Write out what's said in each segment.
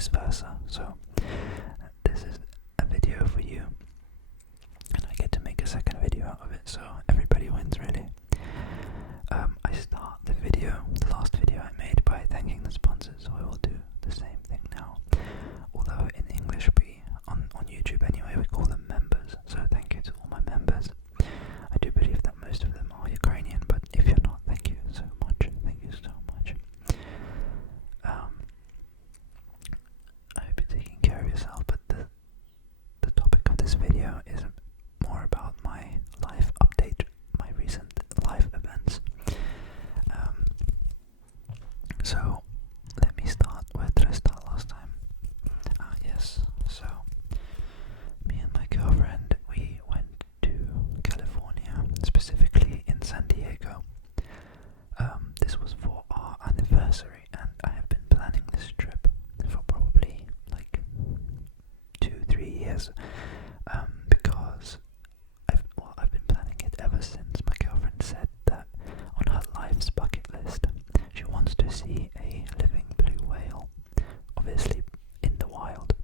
vice versa. So this is a video for you, and I get to make a second video out of it, so everybody wins really. I start the last video I made, by thanking the sponsors, so I will do the same thing now. Although in English, on YouTube anyway, we call them members, so thank you to all my members. I do believe that most of them are Ukrainian, but if you're not, thank you so much. Thank you so much. I hope you're taking care of yourself, but the topic of this video is more about my life update, my recent life events. So let me start. Where did I start last time? Yes, so me and my girlfriend, we went to California, specifically in San Diego. This was for our anniversary, and I have been planning this trip for probably like 2-3 years, because I've been planning it ever since my girlfriend said that on her life's bucket list she wants to see a living blue whale, obviously in the wild.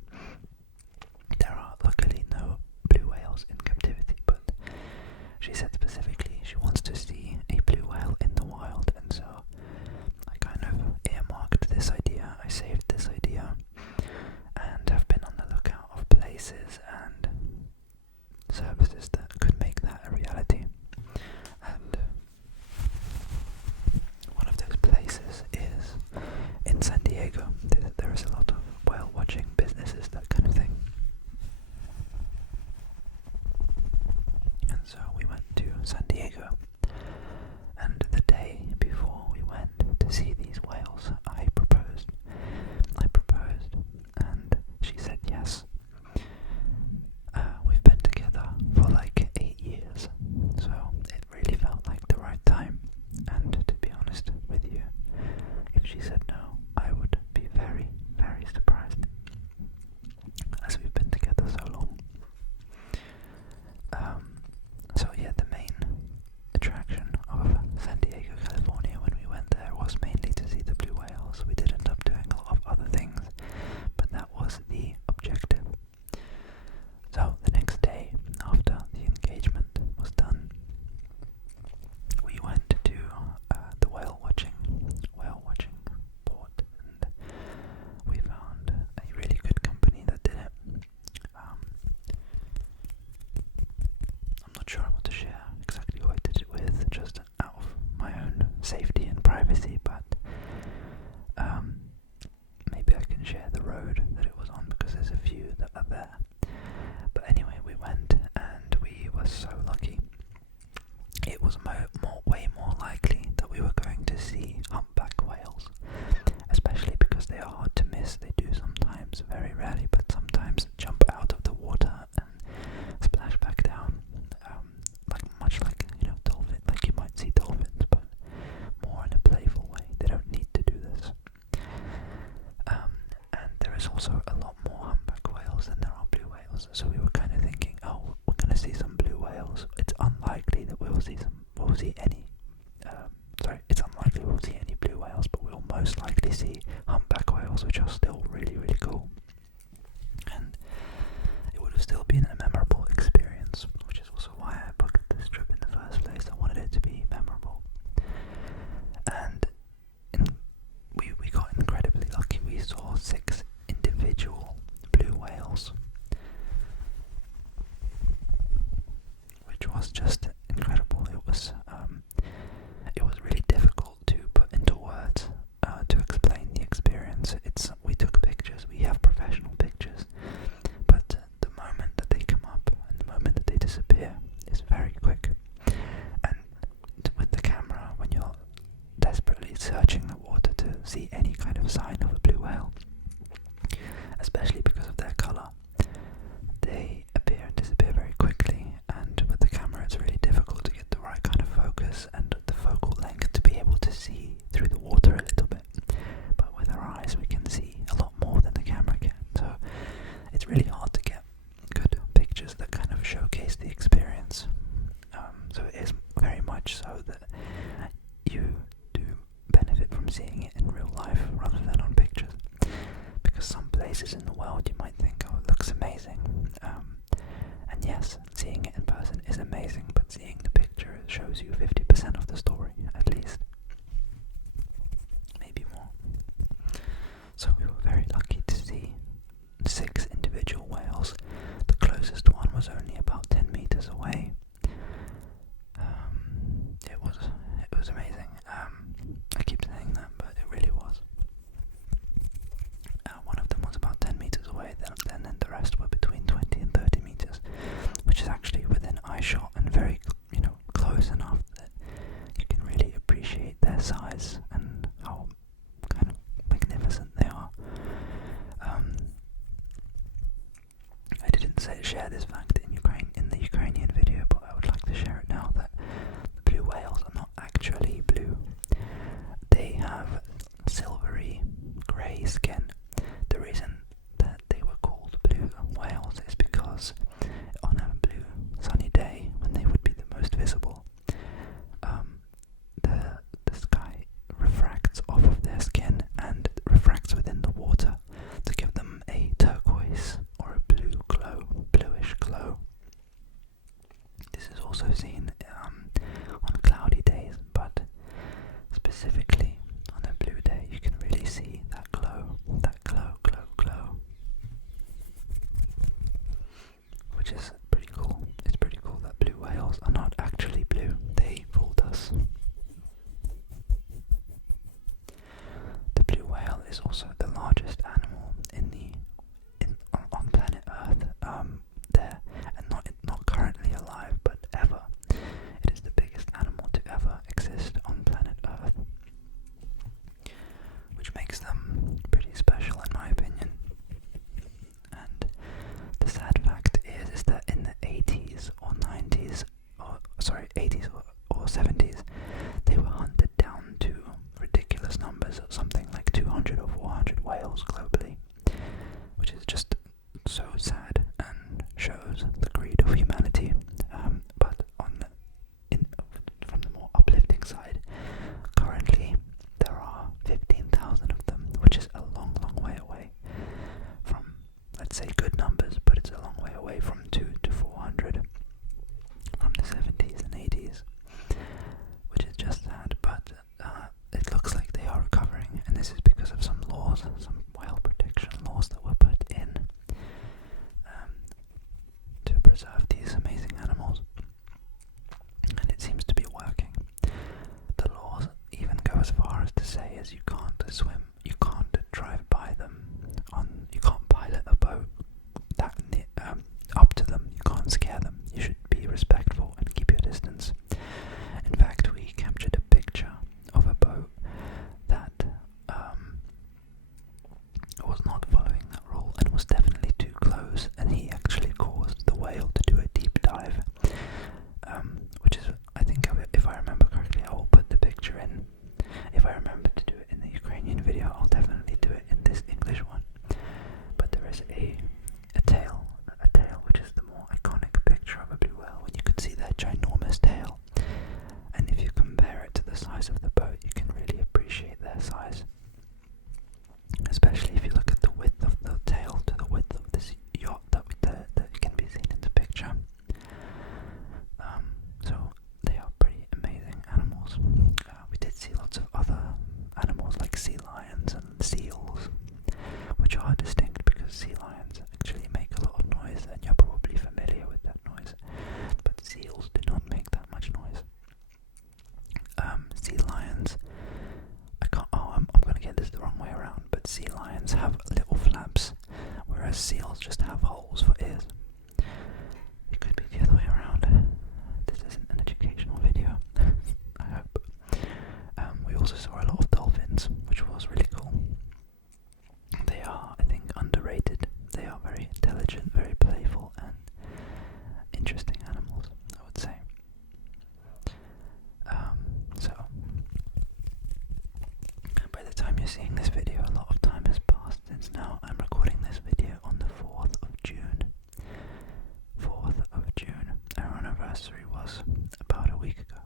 There are luckily no blue whales in captivity, but she said specifically she wants to see a blue whale in the wild, and so I kind of earmarked this idea, I saved this idea, and have been on the lookout of places and services that could make that a reality. And one of those places is in San Diego. There is a lot of whale watching businesses, that kind of thing. And so we went to San Diego, and the day before we went to see these whales, I proposed, and she said yes. We've been together for like 8 years, so it really felt like the right time. And to be honest with you, if she said no, I would be very, very surprised, as we've been together so long. So yeah, the main attraction of San Diego, California, when we went there was mainly to see the blue whales. We did end up doing a lot of other things, but that was the objective. So the next day, after the engagement was done, we went to the whale watching port, and we found a really good company that did it. I'm not sure I want to share exactly who I did it with, just out of my own safety and privacy, but maybe I can share the road that it was on, because there's a few that are there. But anyway, we went, and we were so lucky. It was way more likely that we were going to see humpback whales, especially because they are hard to miss. They do sometimes, very rarely, but sometimes jump out of the water and splash back down, much like dolphin. Like you might see dolphins, but more in a playful way. They don't need to do this. And there is also a lot more humpback whales than there are blue whales. So we were kind of thinking, oh, we're going to see some blue whales. It's unlikely that it's unlikely we'll see any blue whales, but we'll most likely see humpback whales, which are still really, really cool. And it would have still been a memorable experience, which is also why I booked this trip in the first place. I wanted it to be memorable. And we got incredibly lucky. We saw 6 individual blue whales, which was just incredible. It was shows you 50% of the story, at least. Maybe more. So we were very lucky to see 6 individual whales. The closest one was only about 10 meters away. It was amazing. I keep saying that, but it really was. One of them was about 10 meters away, then the rest were between 20 and 30 meters, which is actually within eye shot and very, close enough that you can really appreciate their size and how kind of magnificent they are. I didn't share this fact in the Ukrainian video, but I would like to share it now, that the blue whales are not actually blue. They have silvery grey skin. The reason that they were called blue whales is because on a blue sunny day, when they would be the most visible, the sky refracts off of their skin and refracts within the water to give them a turquoise or a bluish glow. This is also seen on cloudy days, but specifically on a blue day you can really see that glow, which is pretty cool. It's pretty cool that blue whales are not actually blue. They fooled us. The blue whale is also the largest animal on planet Earth. There, and not currently alive, but ever. It is the biggest animal to ever exist on planet Earth, which makes them pretty special in my opinion. And the sad fact is that in the 80s or 70s, they were hunted down to ridiculous numbers, something like 200 or 400 whales globally, which is just so sad and shows the greed of humanity. But from the more uplifting side, currently there are 15,000 of them, which is a long way away from, let's say, good numbers, but it's a long way away from 200 to 400 from the 70s and 80s, which is just sad. But it looks like they are recovering, and this is because of some whale protection laws that were put in to preserve these amazing animals, and it seems to be working. The laws even go as far as to say you can't swim, you can't drive by them, you can't pilot a boat up to them, you can't scare them, you should be respectful and keep your distance. In fact, we captured a picture of a boat that was not following that rule and was definitely too close, and he actually caused the whale to do a deep dive, which is, I think, if I remember correctly, I will put the picture in. If I remember to do it in the Ukrainian video, I'll definitely do it in this English one. But there is a tail, which is the more iconic picture of a blue whale, when you can see their ginormous tail, and if you compare it to the size of the boat, you can really appreciate their size. Especially if you look at the width of the tail to the width of this yacht that can be seen in the picture. So they are pretty amazing animals. We did see lots of other animals like sea lions and seals, which are distinct because sea lions actually make a lot of noise, and you're probably familiar with that noise. But seals do not make that much noise. Sea lions, I'm going to get this the wrong way around, but sea lions have little flaps, whereas seals just have holes for ears. It could be the other way around. This isn't an educational video, I hope. We also saw a lot of dolphins, which was really cool. They are, I think, underrated. They are very intelligent, very playful, and interesting animals, I would say. So, by the time you're seeing this video, a lot of time has passed since now I'm recording this video on the 4th of June. 4th of June. Our anniversary was about a week ago.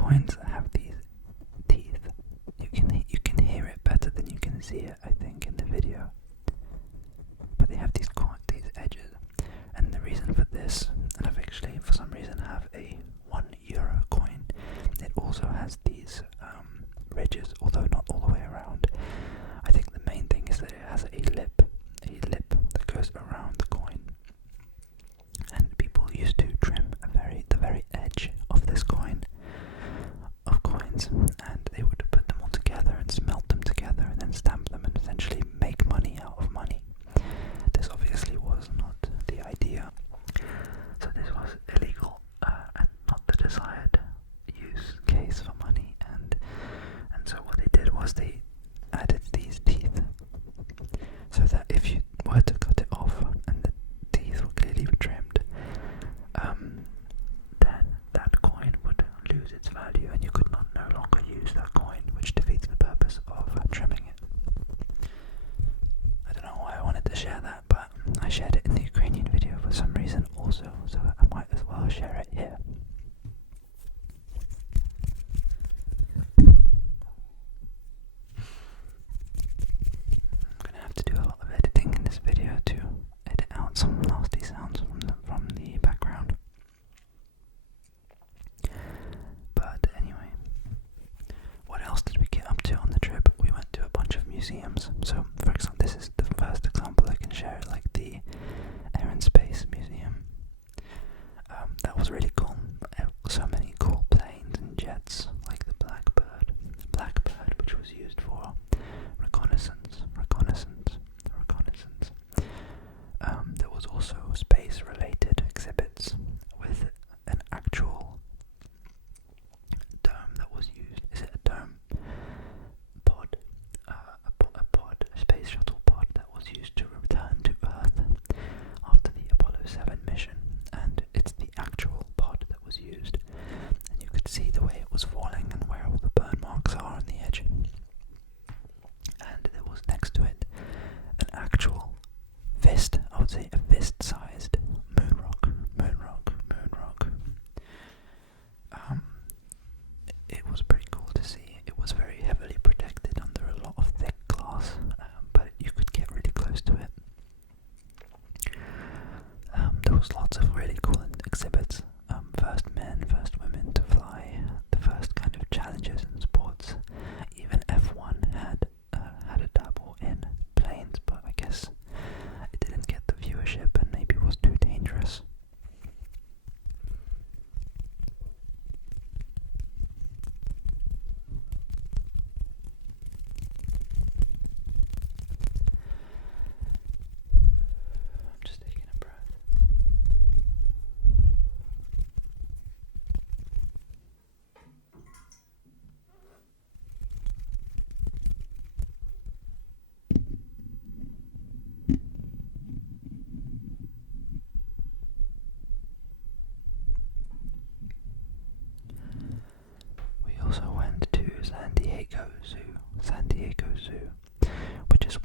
coins have these teeth. You can hear it better than you can see it, I think, in the video. But they have these edges, and the reason for this, and I've actually for some reason have a €1 coin. It also has these ridges, although not all the way around. I think the main thing is that it has a lip that goes around the coin. And people used to trim the very edge of this coins, and they would put them all together and smelt them together and then stamp them and essentially make money out of money. This obviously was not the idea. So this was illegal and not the desired use case for money. And so what they did was they added these teeth, so that if you were to cut it off and the teeth were clearly trimmed, then that coin would lose its value and you could no longer use that coin, which defeats the purpose of trimming it. I don't know why I wanted to share that, but I shared it in the Ukrainian video for some reason also, so I might as well share it here. I'm gonna have to do a lot of editing in this video to edit out some nasty sounds from the background. But anyway, what else did we get up to on the trip? We went to a bunch of museums. So, for example, this is the first example I can share, like the Air and Space Museum. That was really cool. So many cool planes and jets, like the Blackbird, which was used for reconnaissance. There was also space-related exhibits with an actual dome that was used. Is it a dome? Pod, a space shuttle pod that was used to return to Earth after the Apollo 7 mission, and it's the actual pod that was used, and you could see the way it was falling and where all the burn marks are on the edge. And there was next to it an actual fist, I would say a fist-sized moon rock. It was pretty cool to see. It was very heavily protected under a lot of thick glass, but you could get really close to it. There was lots of really cool exhibits. First men, first women to fly, the first kind of challenges in sports. Even F1 had a dabble in planes, but I guess it didn't get the viewership and maybe was too dangerous. I'm just taking a breath. We also went to San Diego Zoo, which is